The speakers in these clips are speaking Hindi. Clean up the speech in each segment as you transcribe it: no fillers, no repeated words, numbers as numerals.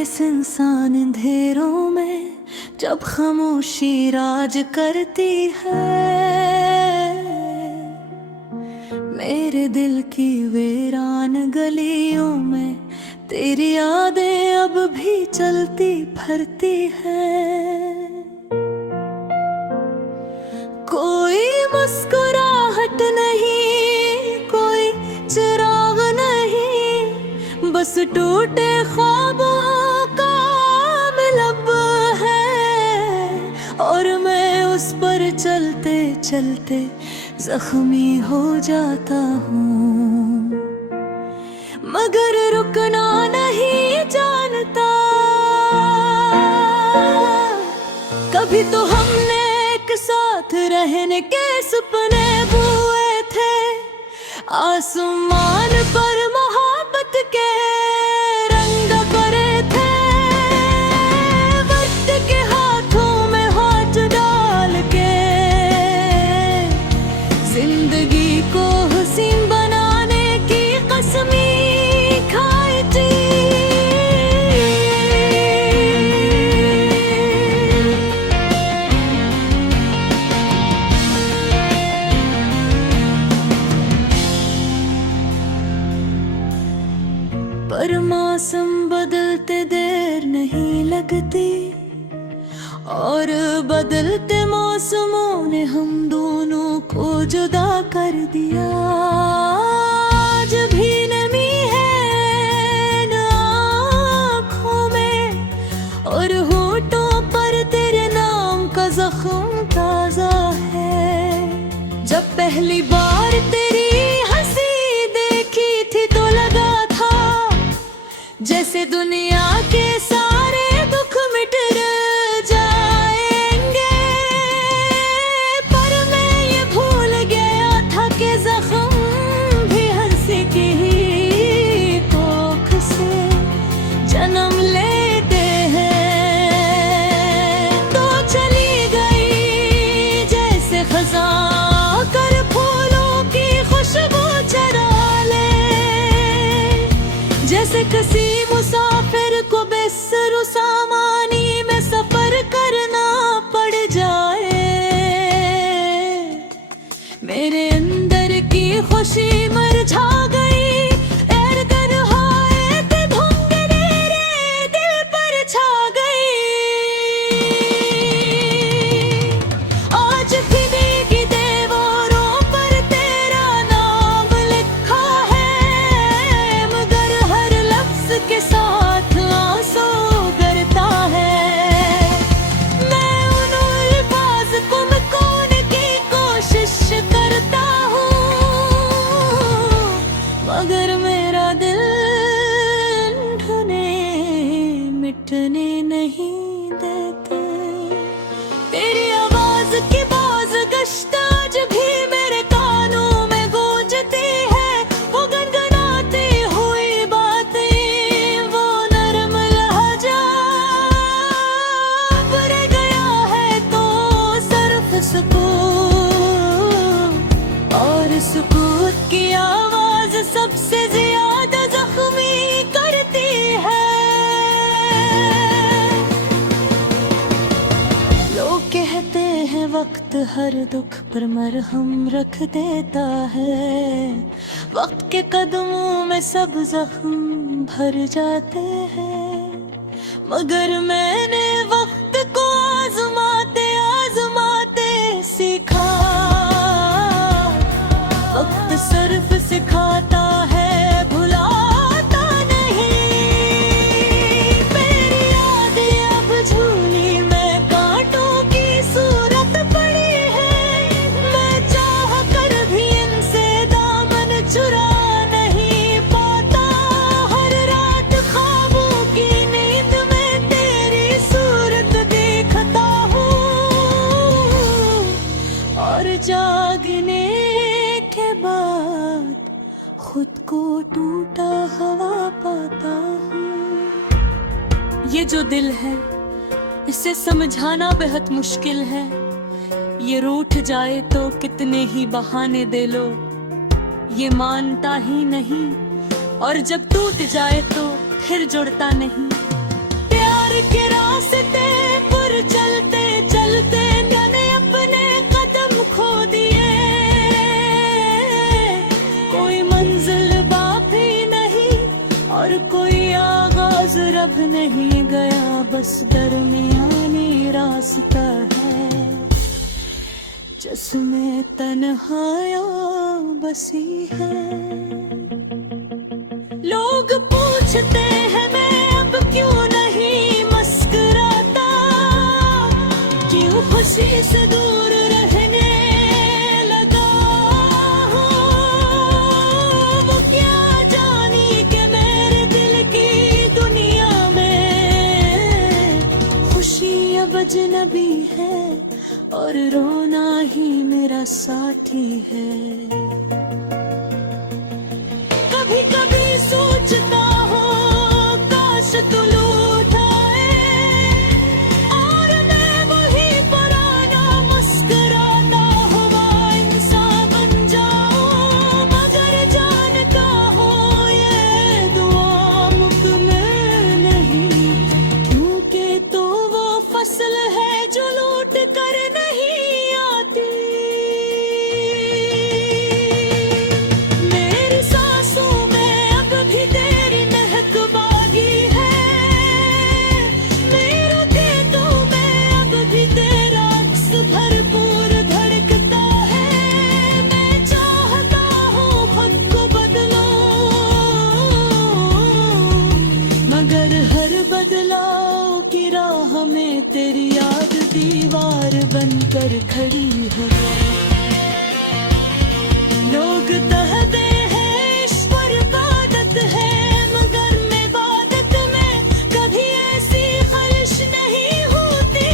किस इंसान अंधेरों में जब खामोशी राज करती है। मेरे दिल की वीरान गलियों में तेरी यादें अब भी चलती फिरती है। कोई मुस्कुराहट नहीं, कोई चिराग नहीं, बस टूटे ख्वाबों का मिलब है। और मैं उस पर चलते चलते जख्मी हो जाता हूँ, मगर रुकना नहीं जानता। कभी तो हमने एक साथ रहने के सपने बुए थे, आसमान पर मोहब्बत के रंग भरे थे। वक्त के हाथों में हाथ डाल के जिंदगी को हसीन बनाने की कसमी खाई थी। पर मौसम बदलते देर नहीं लगती, और बदलते मौसमों ने हम दोनों को जुदा कर दिया। आज भी नमी है न आँखों में, और होठों पर तेरे नाम का जख्म ताजा है। जब पहली बार तेरी हंसी देखी थी तो लगा था जैसे दुनिया के सारे दुख मिट जाएंगे। पर मैं ये भूल गया था कि जख्म भी हंसी की ही कोख से जन्म लेते हैं। तो चली गई जैसे खज़ां कर फूलों की खुशबू चरा ले, जैसे किसी मुसाफिर को बेसरो सामानी में सफर करना पड़ जाए। मेरे अंदर की खुशी मुरझा गई, एर तन्हाई की धुंध मेरे दिल पर छा गई। आज भी भीगी दीवारों पर तेरा नाम लिखा है, मगर हर लफ्ज के साथ आंसू गिरता है। मैं उन अल्फाज को मिटाने की कोशिश करता हूँ, मगर मेरा दिल ढूंढने मिटने नहीं देते। तेरी आवाज की बाज गश्त आज भी मेरे कानों में गूंजती है। वो गनगनाती हुई बातें, वो नरम लहजा अब रह गया है तो सिर्फ सुकून, और सुकून की आवाज सबसे ज्यादा जख्मी करती है। लोग कहते हैं वक्त हर दुख पर मरहम रख देता है, वक्त के कदमों में सब जख्म भर जाते हैं। मगर मैंने वक्त को आजमाते आजमाते सीखा, वक्त सिर्फ सिखाता है भुलाता नहीं। मेरी यादें अब झूली में कांटों की सूरत पड़ी है, मैं चाह कर भी इनसे दामन चुरा नहीं पाता। हर रात ख्वाबों की नींद में तेरी सूरत देखता हूँ, और जागने के बाद खुद को टूटा हवा पाता हूँ। ये जो दिल है इसे समझाना बेहद मुश्किल है। ये रूठ जाए तो कितने ही बहाने दे लो, ये मानता ही नहीं, और जब टूट जाए तो फिर जुड़ता नहीं। नहीं गया, बस दरमियानी रास्ता है जिसमें तन्हाइयाँ बसी है। लोग पूछते हैं मैं अब क्यों नहीं मुस्कुराता, क्यों खुशी से दूर रहने लगा हूँ। वो क्या जानी कि मेरे दिल की दुनिया में खुशी अब अजनबी है और रोना ही मेरा साथी है। कभी कभी सोचता हूँ काश तू लौट आए और मैं वही पुराना मुस्कुराता हुआ इंसान बन जाऊं, मगर जानता हूँ ये दुआ मुकम्मल नहीं, क्योंकि तो वो फसल है जो लौट कर नहीं आती। मेरी सांसों में अब भी तेरी महक बाकी है, मेरे खेतों में अब भी तेरा अक्स भरपूर धड़कता है। मैं चाहता हूँ खुद को बदलूं, मगर हर बदलाव की राह में तेरी याद दीवार बनकर खड़ी है। लोग कहते हैं ईश्वर इबादत है, मगर मैं इबादत में कभी ऐसी ख्वाहिश नहीं होती,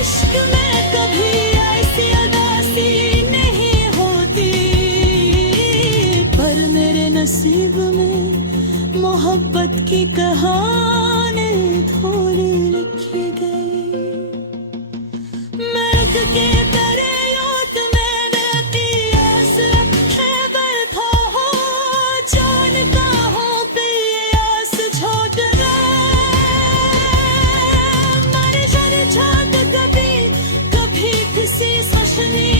इश्क में कभी ऐसी उदासी नहीं होती। पर मेरे नसीब में मोहब्बत की कहानी थोड़ी लिखी गई। महक के तेरे याद मैंने अति आस रखे बैठा हो, जानता हूँ कि ये आस झूठ है। मर जाने छात कभी कभी किसी सोचने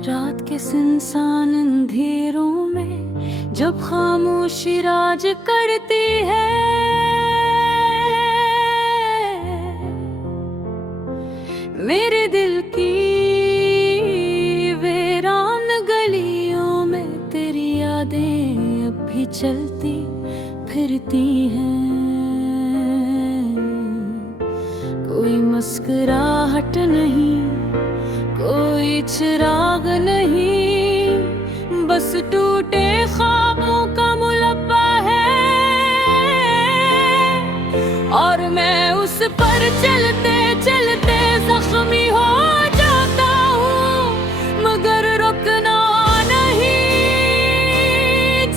रात के सुनसान अंधेरों में जब खामोशी राज करती है, मेरे दिल की वीरान गलियों में तेरी यादें अब भी चलती फिरती हैं। कोई मुस्कुराहट नहीं, कोई चिराग नहीं, बस टूटे ख्वाबों का मुलब्बा है, और मैं उस पर चलते चलते जख्मी हो जाता हूँ, मगर रुकना नहीं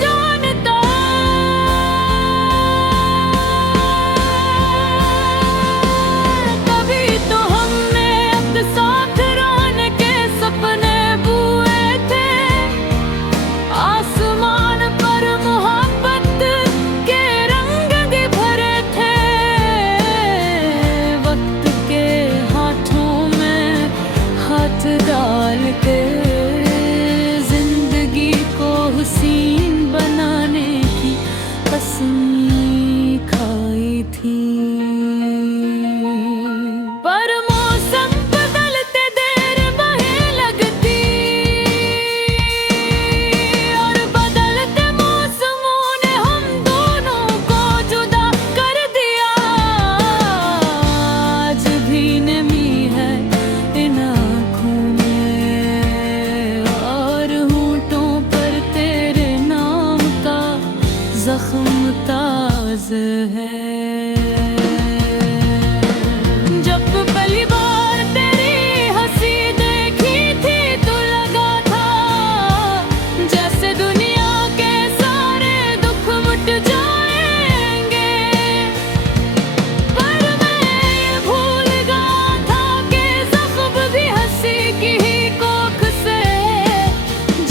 जानता। कभी तो हमने अब साथ रहने के सपने बुए थे, आसमान पर मोहब्बत के रंग भी भरे थे। वक्त के हाथों में हाथ डाल के जिंदगी को हसीन बनाने की कसम खाई थी। पर मौसम बदलते देर वहीं लगती, और बदलते मौसमों ने हम दोनों को जुदा कर दिया। आज भी नमी है इन आँखों में, और होंठों पर तेरे नाम का जख्म ताज़ है। जब पहली बार तेरी हंसी देखी थी तो लगा था जैसे दुनिया के सारे दुख मिट जाएंगे, पर मैं ये भूल गया था कि जख्म भी हंसी की ही कोख से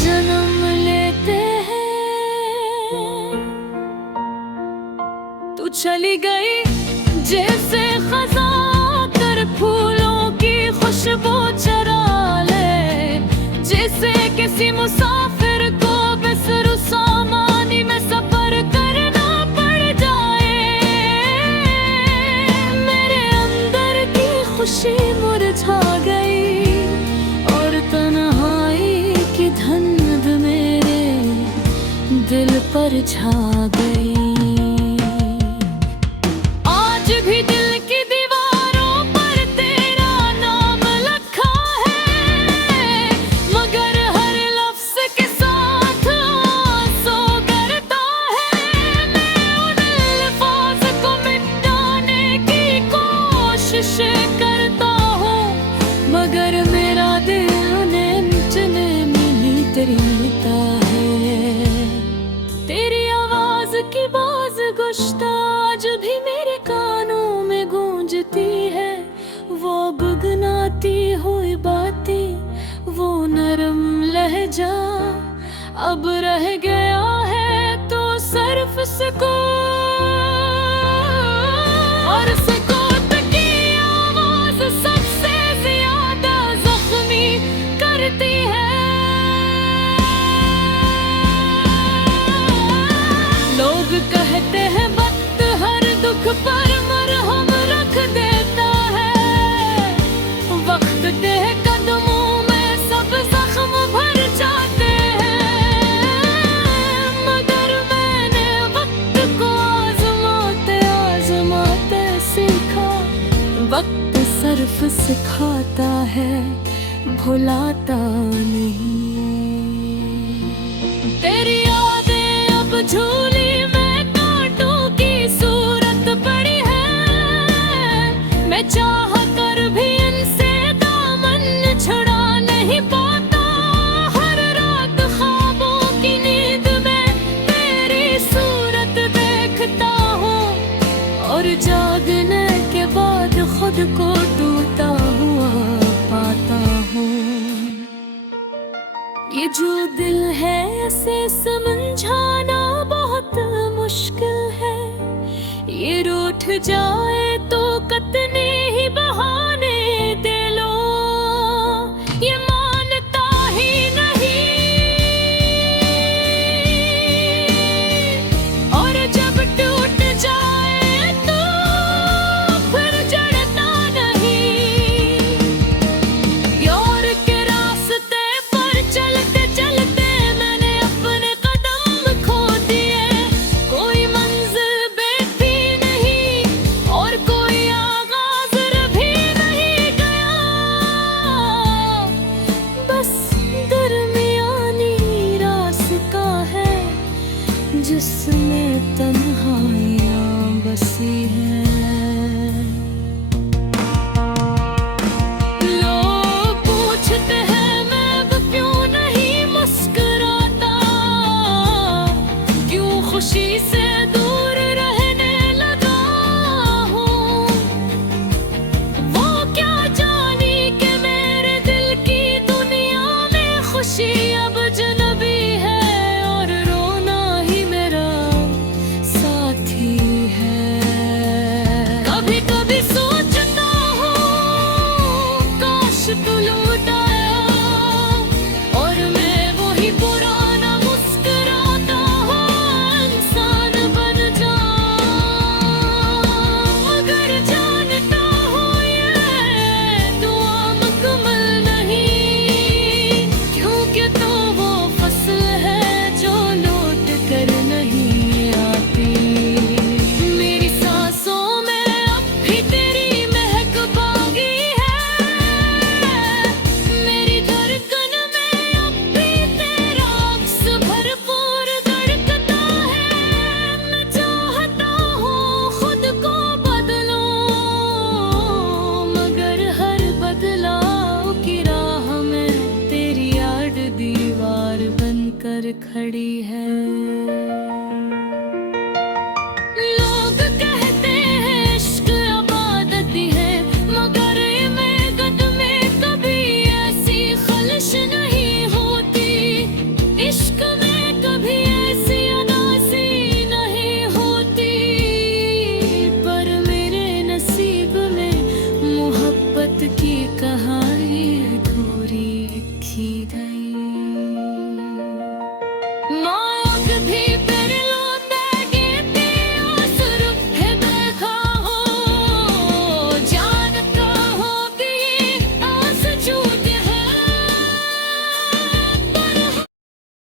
जन्म लेते हैं। तू चली गई जैसे खज़ां कर फूलों की खुशबू चरा ले, जैसे किसी मुसाफिर को बिसरू सामानी में सफर करना पड़ जाए। मेरे अंदर की खुशी मुरझा गई और तन्हाई की धुंध मेरे दिल पर छा गई। आज भी दिल की दीवारों पर तेरा नाम लिखा है, मगर हर लफ्ज के साथ आंसू गिरता है। मैं उन अल्फाज को मिटाने की कोशिश करता हूँ, मगर मेरा दिल उन्हें मिटने में ही तरीता है। तेरी आवाज की बाज गुश्ता आज भी मेरे कानों में गूंजती है। वो गुनगुनाती हुई बातें, वो नरम लहजा अब रह गया है तो सिर्फ सुकून। और सुकूत की आवाज सबसे ज्यादा जख्मी करती है। लोग कहते हैं वक्त हर दुख पर मरहम रख देता है, वक्त के कदमों में सब जख्म भर जाते हैं। मगर मैंने वक्त को आजमाते आजमाते सीखा, वक्त सिर्फ सिखाता है, भुलाता नहीं। तेरी यादें अब झूली में कांटों की सूरत पड़ी है, मैं चाह कर भी इनसे दामन छुड़ा नहीं पाता। हर रात ख्वाबों की नींद में तेरी सूरत देखता हूँ, और जागने के बाद खुद को टूटा हुआ पाता हूँ। ये जो दिल है इसे समझाना बहुत मुश्किल है, ये रूठ जाए तो कितने ही बहाने दे लो, ये मानता ही नहीं। और जब टूट जाए तो फिर जड़ता नहीं। यार के रास्ते पर चलते चलते मैंने अपने कदम खो दिए, कोई मंजिल बेटी नहीं और कोई आगाज भी नहीं गया। बस दरमियानी रास्ता है जिसमें तन्हाइयाँ बसी हैं। लोग पूछते हैं मैं अब क्यों नहीं मुस्कुराता, क्यों खुशी से दूर रहने लगा हूँ। वो क्या जानी कि मेरे दिल की दुनिया में खुशी अब अजनबी है, और रोना ही मेरा साथी है। कभी कभी सोचता हूँ काश तू लौट आया, और मैं वही पुराना मुस्कुराता हुआ इंसान बन जाऊं। मगर जानता हूँ ये दुआ मुकम्मल नहीं, क्योंकि तो वो फसल है जो लौट कर नहीं आती। मेरी सांसों में अब भी तेरी महक बाकी है, मेरी धड़कन में अब भी तेरा अक्स भरपूर धड़कता है। मैं चाहता हूँ खुद को बदलूं, मगर हर बदलाव की राह में तेरी याद दीवार बनकर खड़ी है।